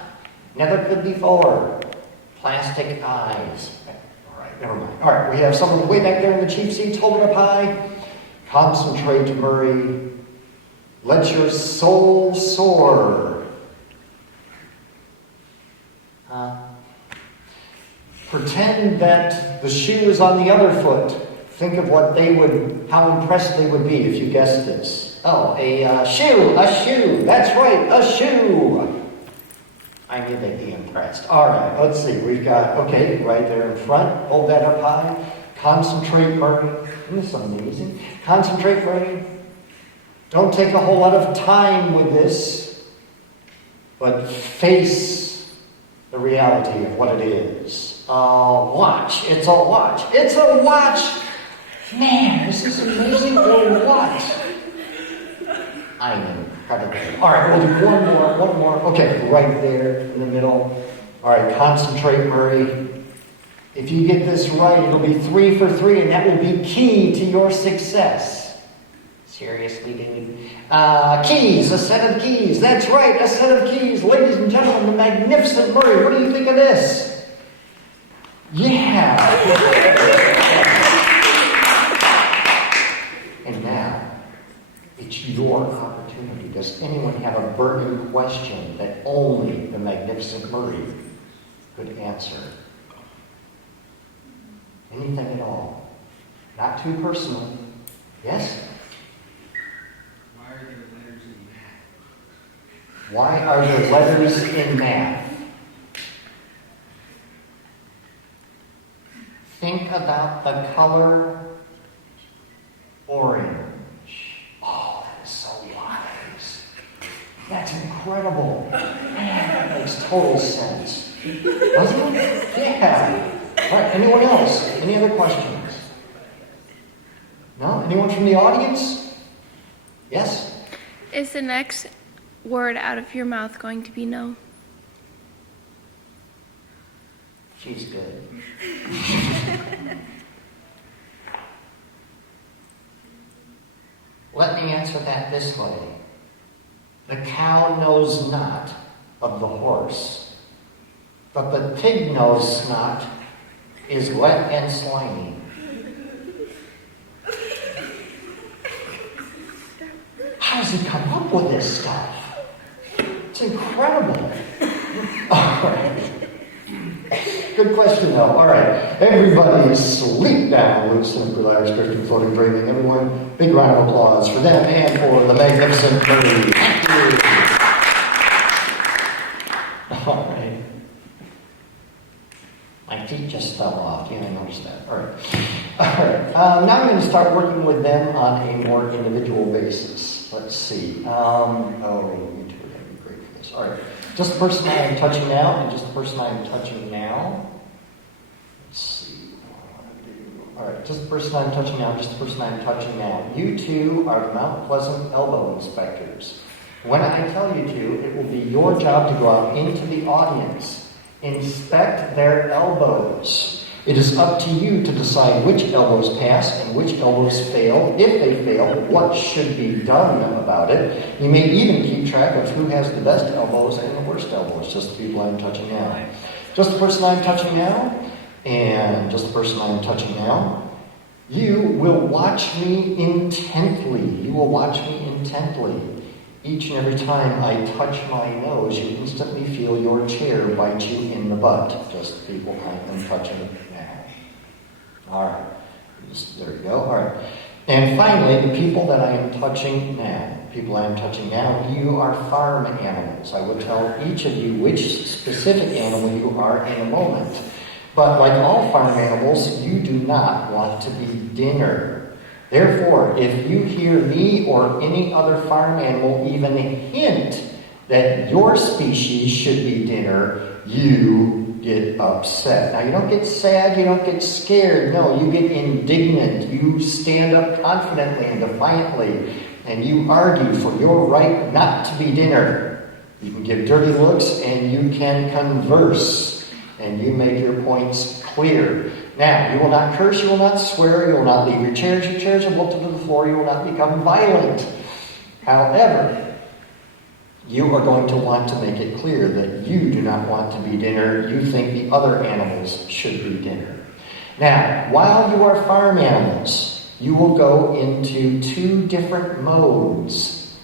Never could before. Plastic eyes. All right, never mind. All right, we have someone way back there in the cheap seats. Hold it up high. Concentrate, Murray. Let your soul soar. Pretend that the shoe is on the other foot. Think of how impressed they would be if you guessed this. Oh, a shoe. That's right, a shoe. I knew they'd be impressed. All right, let's see. We've got, okay, right there in front. Hold that up high. Concentrate, Murray. Isn't this amazing? Concentrate, Murray. Don't take a whole lot of time with this, but face the reality of what it is. Watch. It's a watch. It's a watch. Man, this is amazing. Or what? I know. All right, we'll do one more. Okay, right there in the middle. All right, concentrate, Murray. If you get this right, it'll be 3 for 3, and that will be key to your success. Seriously, dude? Keys, a set of keys. That's right, a set of keys. Ladies and gentlemen, the magnificent Murray. What do you think of this? Yeah! And now, it's your opportunity. Does anyone have a burning question that only the magnificent Murray could answer? anything at all. Not too personal. Yes? Why are there letters in math? Why are there letters in math? Think about the color orange. Oh, that is so wise. That's incredible. Man, that makes total sense. Doesn't it? Yeah. All right, anyone else? Any other questions? No? Anyone from the audience? Yes? Is the next word out of your mouth going to be no? She's good. Let me answer that this way. The cow knows not of the horse, but the pig knows not is wet and slimy. How does he come up with this stuff? It's incredible. All right. Good question, though. All right. Everybody sleep down, loose and relax, Christian floating dreaming. Everyone, big round of applause for them and for the magnificent Murray. All right. My feet just fell off. Yeah, I noticed that. All right. All right. Now I'm going to start working with them on a more individual basis. Let's see. You two are going to be great for this. All right. Just the person I am touching now, and just the person I am touching now. Let's see. All right, just the person I'm touching now, just the person I'm touching now. You two are the Mount Pleasant elbow inspectors. When I tell you to, it will be your job to go out into the audience, inspect their elbows. It is up to you to decide which elbows pass and which elbows fail. If they fail, what should be done about it. You may even keep track of who has the best elbows and the worst elbows, just the people I'm touching now. Just the person I'm touching now, and just the person I'm touching now. You will watch me intently. You will watch me intently. Each and every time I touch my nose, you instantly feel your chair bite you in the butt. Just the people I am touching now. All right. There you go. All right. And finally, the people that I am touching now. People I am touching now, you are farm animals. I will tell each of you which specific animal you are in a moment. But like all farm animals, you do not want to be dinner. Therefore, if you hear me or any other farm animal even hint that your species should be dinner, you get upset. Now, you don't get sad, you don't get scared. No, you get indignant. You stand up confidently and defiantly, and you argue for your right not to be dinner. You can give dirty looks, and you can converse, and you make your points clear. Now, you will not curse, you will not swear, you will not leave your chairs will bolted to the floor, you will not become violent. However, you are going to want to make it clear that you do not want to be dinner, you think the other animals should be dinner. Now, while you are farm animals, you will go into two different modes.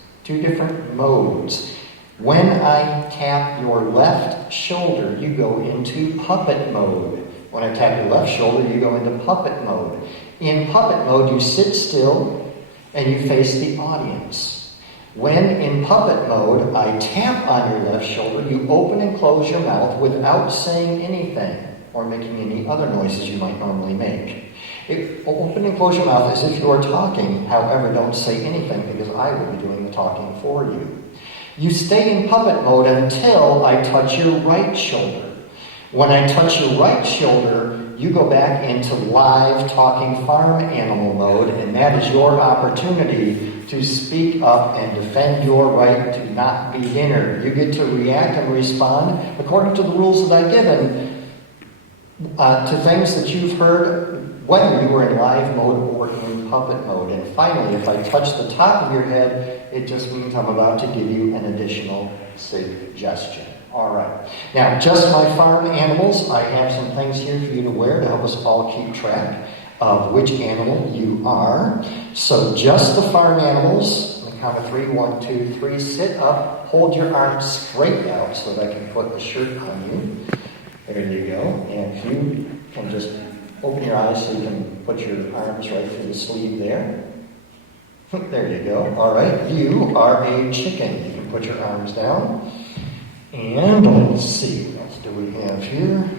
When I tap your left shoulder, you go into puppet mode. When I tap your left shoulder, you go into puppet mode. In puppet mode, you sit still and you face the audience. When in puppet mode, I tap on your left shoulder, you open and close your mouth without saying anything or making any other noises you might normally make. Open and close your mouth as if you are talking. However, don't say anything because I will be doing the talking for you. You stay in puppet mode until I touch your right shoulder. When I touch your right shoulder, you go back into live talking farm animal mode, and that is your opportunity to speak up and defend your right to not be dinner. You get to react and respond according to the rules that I've given to things that you've heard, whether you were in live mode or in puppet mode. And finally, if I touch the top of your head, it just means I'm about to give you an additional suggestion. All right. Now, just my farm animals, I have some things here for you to wear to help us all keep track of which animal you are. So just the farm animals, on the count of 3, 1, 2, 3, sit up, hold your arms straight out so that I can put the shirt on you. There you go. And if you can just Open your eyes so you can put your arms right through the sleeve there. There you go. All right, you are a chicken. You can put your arms down. And let's see, what else do we have here?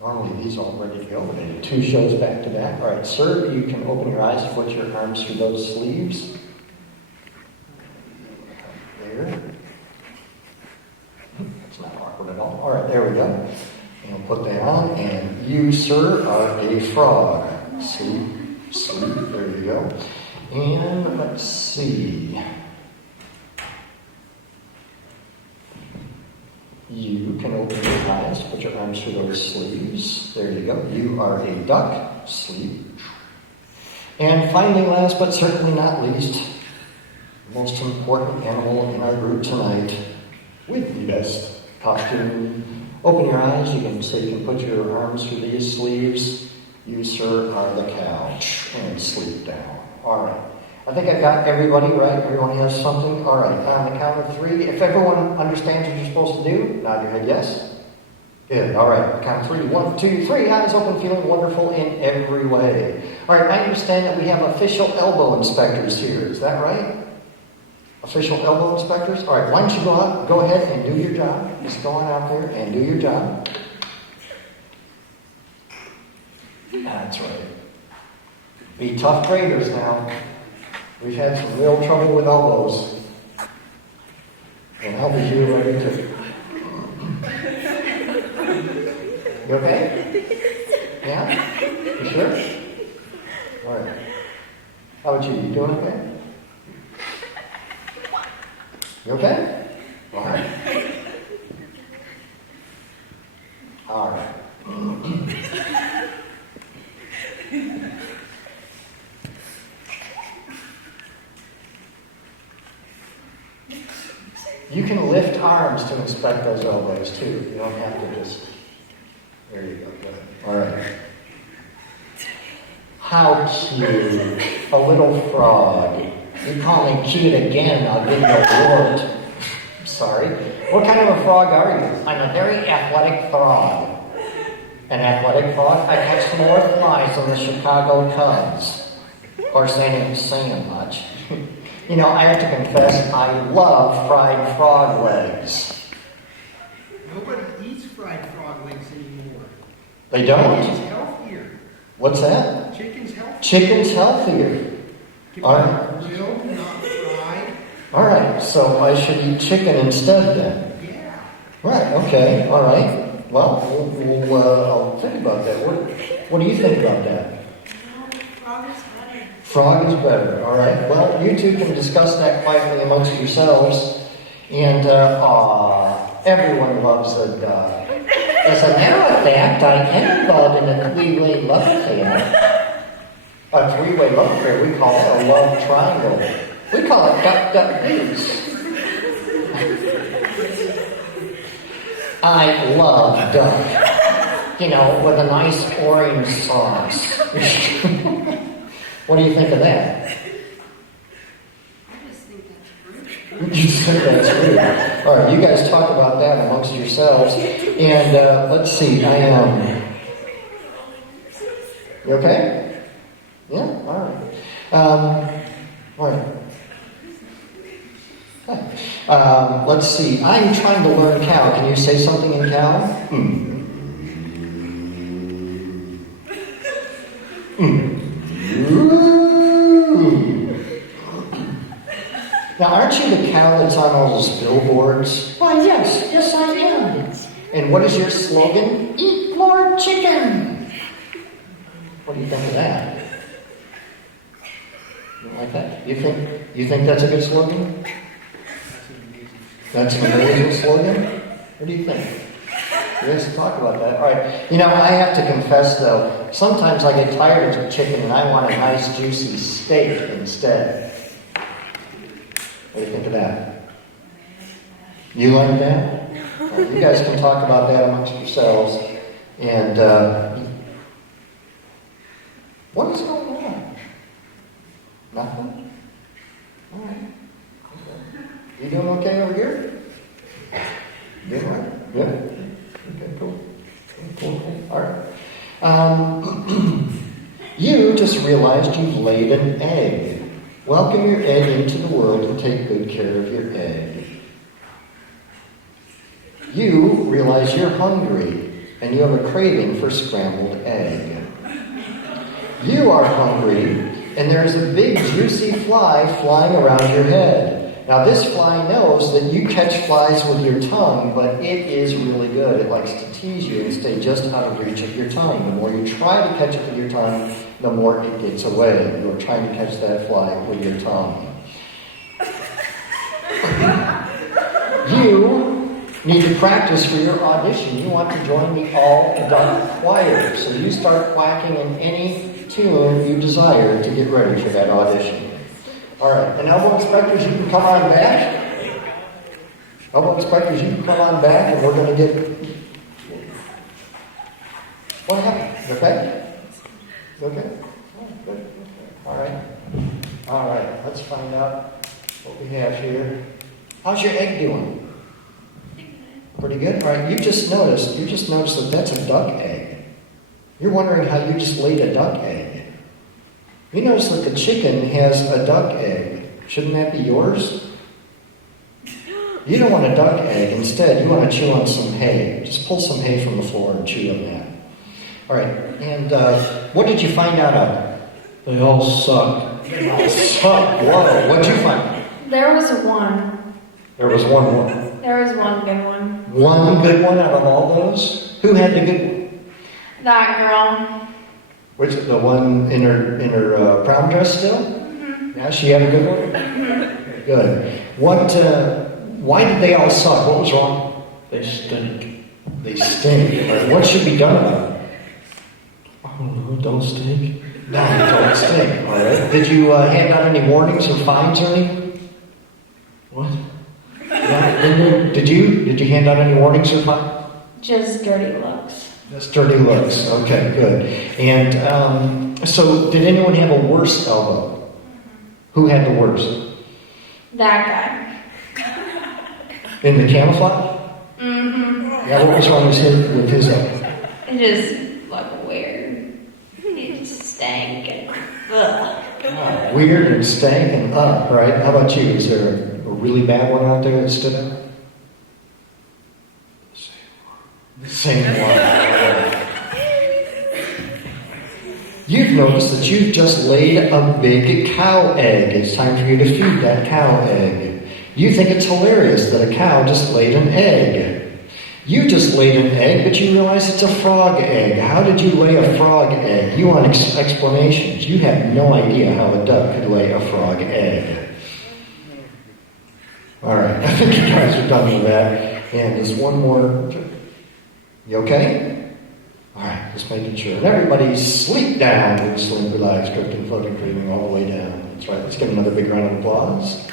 Normally these are all ready to go. We're going to do 2 shows back to back. All right, sir, you can open your eyes, put your arms through those sleeves. There. That's not awkward at all. All right, there we go. And we'll put that on. And you, sir, are a frog. Sleep, sleep. There you go. And let's see. You can open your eyes, put your arms through those sleeves. There you go. You are a duck. Sleep. And finally, last but certainly not least, the most important animal in our group tonight, with the best costume. Open your eyes. You can put your arms through these sleeves. You, sir, are the cow. And sleep down. All right. I think I've got everybody right. Everyone has something. All right. On the count of 3, if everyone understands what you're supposed to do, nod your head yes. Good. All right. Count of 3. 1, 2, 3. Eyes open, feeling wonderful in every way. All right. I understand that we have official elbow inspectors here. Is that right? Official elbow inspectors? All right. Why don't you go ahead and do your job. Just go on out there and do your job. That's right. Be tough graders now. We've had some real trouble with elbows. And I'll be here ready to. You okay? Yeah? You sure? All right. How about you? You doing okay? You okay? All right. All right. You can lift arms to inspect those elbows too. You don't have to just. There you go. Good. All right. How cute. A little frog. You call me cute again, I'll give you a award. Sorry. What kind of a frog are you? I'm a very athletic frog. An athletic frog? I catch more flies than the Chicago Cubs. Of course, they didn't sing much. You know, I have to confess, I love fried frog legs. Nobody eats fried frog legs anymore. They don't? Chicken's healthier. What's that? Chicken's healthier. Chicken's healthier. All right. Grilled, not fried. All right, so I should eat chicken instead then. Yeah. Right, okay, all right. Well, I'll think about that. What do you think about that? Frog is better. Frog is better, all right. Well, you two can discuss that quietly amongst yourselves. And, everyone loves a duck. As a matter of fact, I am involved in a 3-way love affair. A 3-way love affair, we call it a love triangle. We call it duck, duck, goose. I love duck. You know, with a nice orange sauce. What do you think of that? I just think that's rude. You think that's weird. All right, you guys talk about that amongst yourselves. And let's see, I am. You okay? Yeah? All right. All right. Let's see. I'm trying to learn cow. Can you say something in cow? Now, aren't you the cow that's on all those billboards? Why, yes, I am. And what is your slogan? Eat more chicken. What do you think of that? You don't like that? You think that's a good slogan? That's an amazing slogan? What do you think? You guys talk about that. All right. You know, I have to confess, though, sometimes I get tired of chicken and I want a nice, juicy steak instead. What do you think of that? You like that? Right, you guys can talk about that amongst yourselves. And what is going on? Nothing? All right. Okay. You doing okay over here? Doing all right? Good. Okay, cool. All right. You just realized you've laid an egg. Welcome your egg into the world and take good care of your egg. You realize you're hungry and you have a craving for scrambled egg. You are hungry and there's a big juicy fly flying around your head. Now this fly knows that you catch flies with your tongue, but it is really good. It likes to tease you and stay just out of reach of your tongue. The more you try to catch it with your tongue, the more it gets away. You're trying to catch that fly with your tongue. You need to practice for your audition. You want to join the all-duck choir. So you start quacking in any tune you desire to get ready for that audition. All right, and elbow inspectors, you can come on back. Elbow inspectors, you can come on back, and we're going to get... What happened? Okay? Okay? Oh, good. All right. All right, let's find out what we have here. How's your egg doing? Pretty good? All right, you just noticed that that's a duck egg. You're wondering how you just laid a duck egg. You notice that the chicken has a duck egg. Shouldn't that be yours? You don't want a duck egg. Instead, you want to chew on some hay. Just pull some hay from the floor and chew on that. All right, and what did you find out of? They all suck. They all suck. Whoa, what'd you find? There was one. There was one more. There was one good one. One good one out of all those? Who had the good one? That girl. Which, the one in her prom dress still? Mm-hmm. Yeah, she had a good one? Mm-hmm. Good. Why did they all suck? What was wrong? They stink. They stink. Right. What should be done about it? I don't know, don't stink. No, they don't stink. All right. Did you hand out any warnings or fines or anything? What? Yeah. Did you hand out any warnings or fines? Just dirty looks. Just dirty looks. Okay, good. And so, did anyone have a worse elbow? Who had the worst? That guy. In the camouflage? Mm-hmm. Yeah, what was wrong with his elbow? It just looked weird. It just stank and ugh. Ah, weird and stank and up, right? How about you? Is there a really bad one out there that stood out? The same one. You've noticed that you've just laid a big cow egg. It's time for you to feed that cow egg. You think it's hilarious that a cow just laid an egg. You just laid an egg, but you realize it's a frog egg. How did you lay a frog egg? You want explanations. You have no idea how a duck could lay a frog egg. All right, I think you guys are done with that. And there's one more. You okay? All right, just making sure. And everybody sleep down. Whistling, relax, drifting, floating, dreaming all the way down. That's right. Let's give another big round of applause.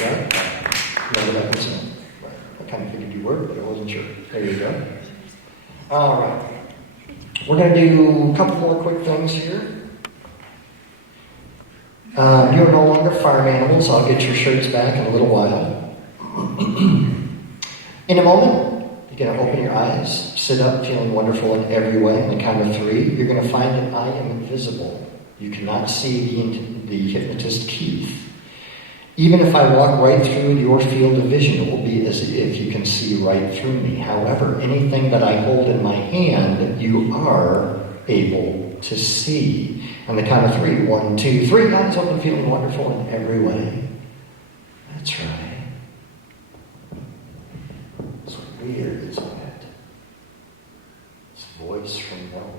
Right? No, that was right. I kind of figured you were, but I wasn't sure. There you go. All right. We're going to do a couple more quick things here. You're no longer farm animals. I'll get your shirts back in a little while. In a moment, you're going to open your eyes, sit up feeling wonderful in every way. On the count of 3, you're going to find that I am invisible. You cannot see the hypnotist Keith. Even if I walk right through your field of vision, it will be as if you can see right through me. However, anything that I hold in my hand, you are able to see. On the count of 3, 1, 2, 3, eyes open, feeling wonderful in every way. That's right. It's weird, isn't it? It's a voice from nowhere.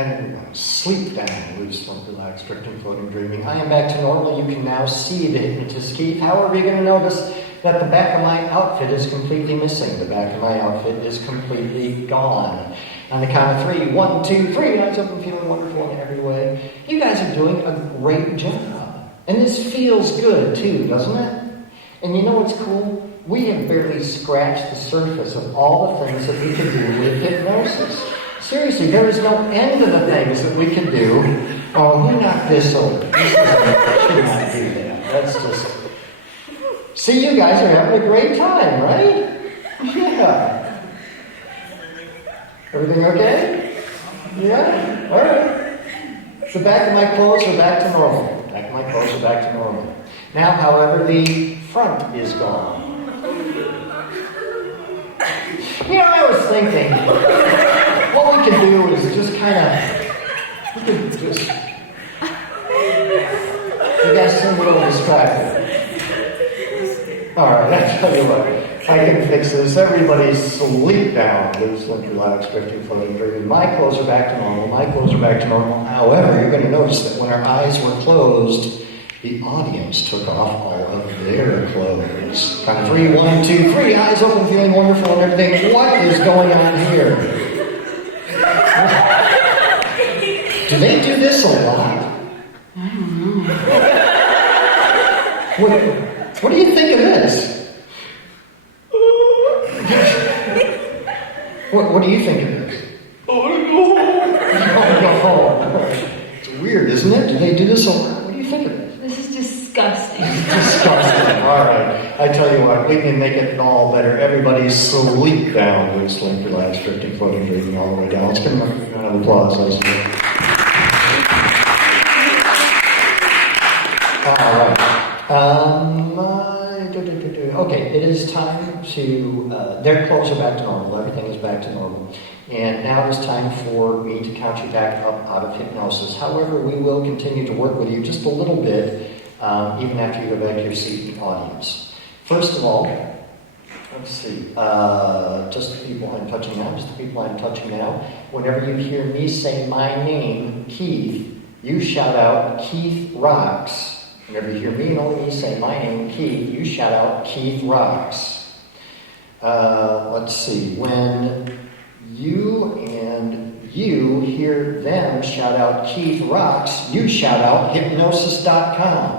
And sleep down, loose, relaxed, drifting, floating, dreaming. I am back to normal. You can now see the hypnotist Keith. However, you're going to notice that the back of my outfit is completely missing. The back of my outfit is completely gone. On the count of 3, 1, 2, 3, eyes open, feeling wonderful in every way. You guys are doing a great job. And this feels good too, doesn't it? And you know what's cool? We have barely scratched the surface of all the things that we can do with hypnosis. Seriously, there is no end to the things that we can do. Oh, who knocked this over? This should not do that. That's just... See, you guys are having a great time, right? Yeah. Everything okay? Yeah? All right. The back of my clothes are back to normal. The back of my clothes are back to normal. Now, however, the front is gone. You know, I was thinking, what we can do is just kind of, we can just, you guys seem a little distracted. All right, I'll tell you what, I can fix this. Everybody sleep down, loose, limp, relaxed, drifting, floating, dreaming. My clothes are back to normal. My clothes are back to normal. However, you're going to notice that when our eyes were closed, the audience took off all of their clothes. Count 3, 1, 2, 3. Eyes open, feeling wonderful and everything. What is going on here? Do they do this a lot? I don't know. What do you think of this? What do you think of this? Oh, no. It's weird, isn't it? Do they do this a lot? What do you think of this? This is disgusting. Disgusting. All right. I tell you what, we can make it all better. Everybody sleep down, loose, limp, relaxed, drifting, floating, dreaming all the way down. Let's give them a round of applause, ladies and gentlemen. All right. Okay, it is time to, their clothes are back to normal. Everything is back to normal. And now it is time for me to count you back up out of hypnosis. However, we will continue to work with you just a little bit, even after you go back to your seat in the audience. First of all, let's see, just the people I'm touching now, Whenever you hear me say my name, Keith, you shout out, Keith rocks. Whenever you hear me and only me say my name, Keith, you shout out, Keith rocks. Let's see, when you and you hear them shout out, Keith rocks, you shout out, hypnosis.com.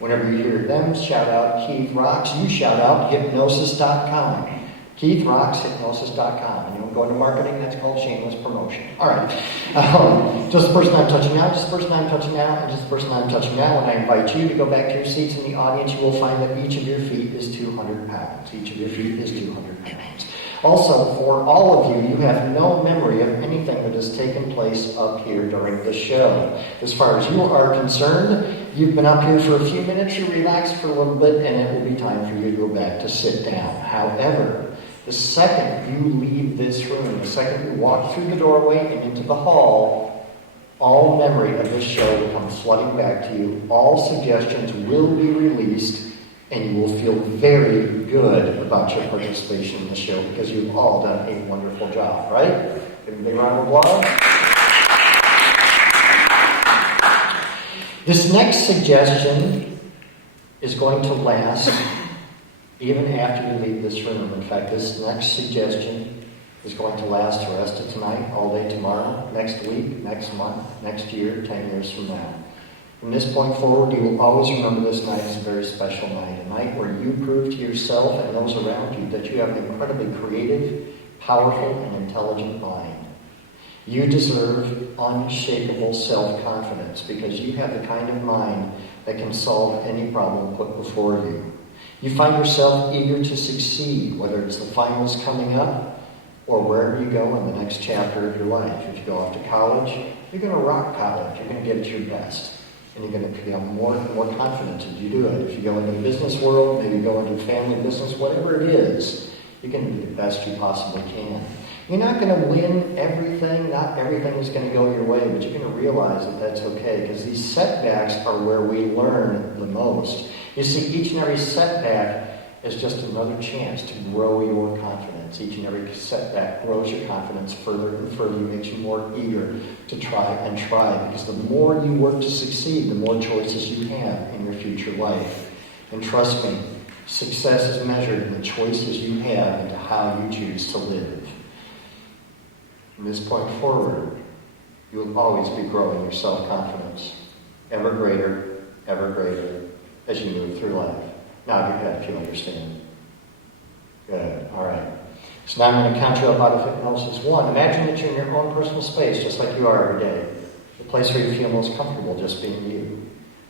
Whenever you hear them shout out, Keith rocks, you shout out, hypnosis.com. Keith rocks, hypnosis.com. And you don't go into marketing, that's called shameless promotion. All right. Just the person I'm touching now, just the person I'm touching now, and just the person I'm touching now. And I invite you to go back to your seats in the audience. You will find that each of your feet is 200 pounds. Each of your feet is 200 pounds. Also, for all of you, you have no memory of anything that has taken place up here during the show. As far as you are concerned, you've been up here for a few minutes, you relaxed for a little bit, and it will be time for you to go back to sit down. However, the second you leave this room, the second you walk through the doorway and into the hall, all memory of this show will come flooding back to you. All suggestions will be released, and you will feel very good about your participation in the show because you've all done a wonderful job, right? Give a big round of applause. This next suggestion is going to last even after you leave this room. In fact, this next suggestion is going to last the rest of tonight, all day tomorrow, next week, next month, next year, 10 years from now. From this point forward, you will always remember this night as a very special night, a night where you prove to yourself and those around you that you have an incredibly creative, powerful, and intelligent mind. You deserve unshakable self-confidence because you have the kind of mind that can solve any problem put before you. You find yourself eager to succeed, whether it's the finals coming up or wherever you go in the next chapter of your life. If you go off to college, you're going to rock college. You're going to get it your best. And you're going to become more and more confident as you do it. If you go into the business world, maybe go into family business, whatever it is, you're going to do the best you possibly can. You're not going to win everything. Not everything is going to go your way, but you're going to realize that that's okay because these setbacks are where we learn the most. You see, each and every setback is just another chance to grow your confidence. confidence. Each and every setback grows your confidence further and further, makes you more eager to try and try, because the more you work to succeed, the more choices you have in your future life. And trust me, success is measured in the choices you have into how you choose to live. From this point forward, you will always be growing your self-confidence, ever greater, as you move through life. Nod your head if you understand. Good. All right. So now I'm going to count you up out of hypnosis. 1, imagine that you're in your own personal space, just like you are every day. The place where you feel most comfortable just being you.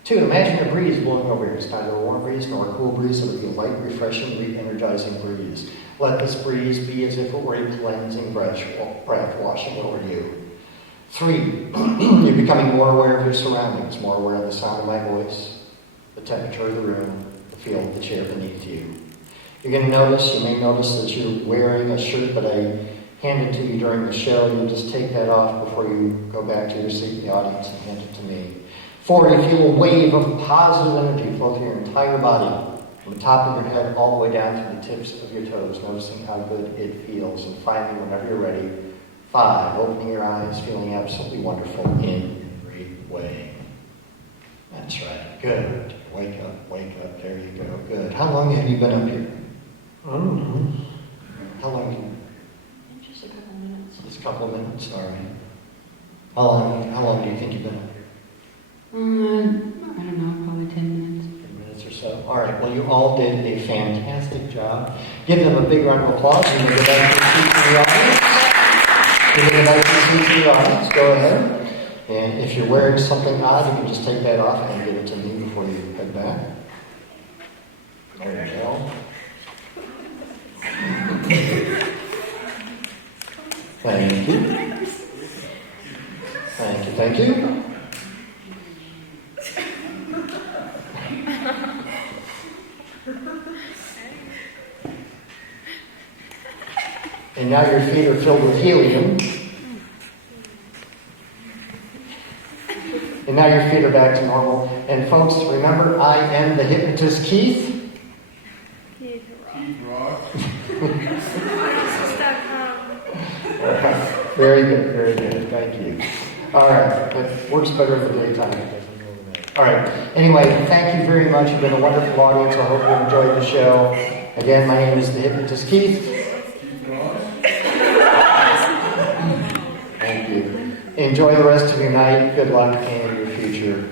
2, imagine a breeze blowing over you. It's neither a warm breeze nor a cool breeze. It will be a light, refreshing, re-energizing breeze. Let this breeze be as if it were a cleansing breath washing over you. 3, you're becoming more aware of your surroundings, more aware of the sound of my voice, the temperature of the room, the feel of the chair beneath you. You're going to notice, you may notice that you're wearing a shirt that I handed to you during the show. You'll just take that off before you go back to your seat in the audience and hand it to me. 4, you feel a wave of positive energy flow through your entire body, from the top of your head all the way down to the tips of your toes, noticing how good it feels. And finally, whenever you're ready, 5, opening your eyes, feeling absolutely wonderful in every way. That's right. Good. Wake up. There you go. Good. How long have you been up here? I don't know. How long? Just a couple minutes. Just a couple of minutes. All right. How long do you think you've been up here? I don't know, probably 10 minutes. 10 minutes or so. All right. Well, you all did a fantastic job. Give them a big round of applause. And we'll get back to the seats in the audience. We'll get back to the seats in the audience. Go ahead. And if you're wearing something odd, you can just take that off and give it to me before you head back. There you go. Thank you. Thank you. And now your feet are filled with helium. And now your feet are back to normal. And folks, remember, I am the Hypnotist Keith. Very good. Thank you. All right. That works better in the daytime. All right. Anyway, thank you very much. You've been a wonderful audience. I hope you enjoyed the show. Again, my name is the Hypnotist Keith. Thank you. Enjoy the rest of your night. Good luck in your future.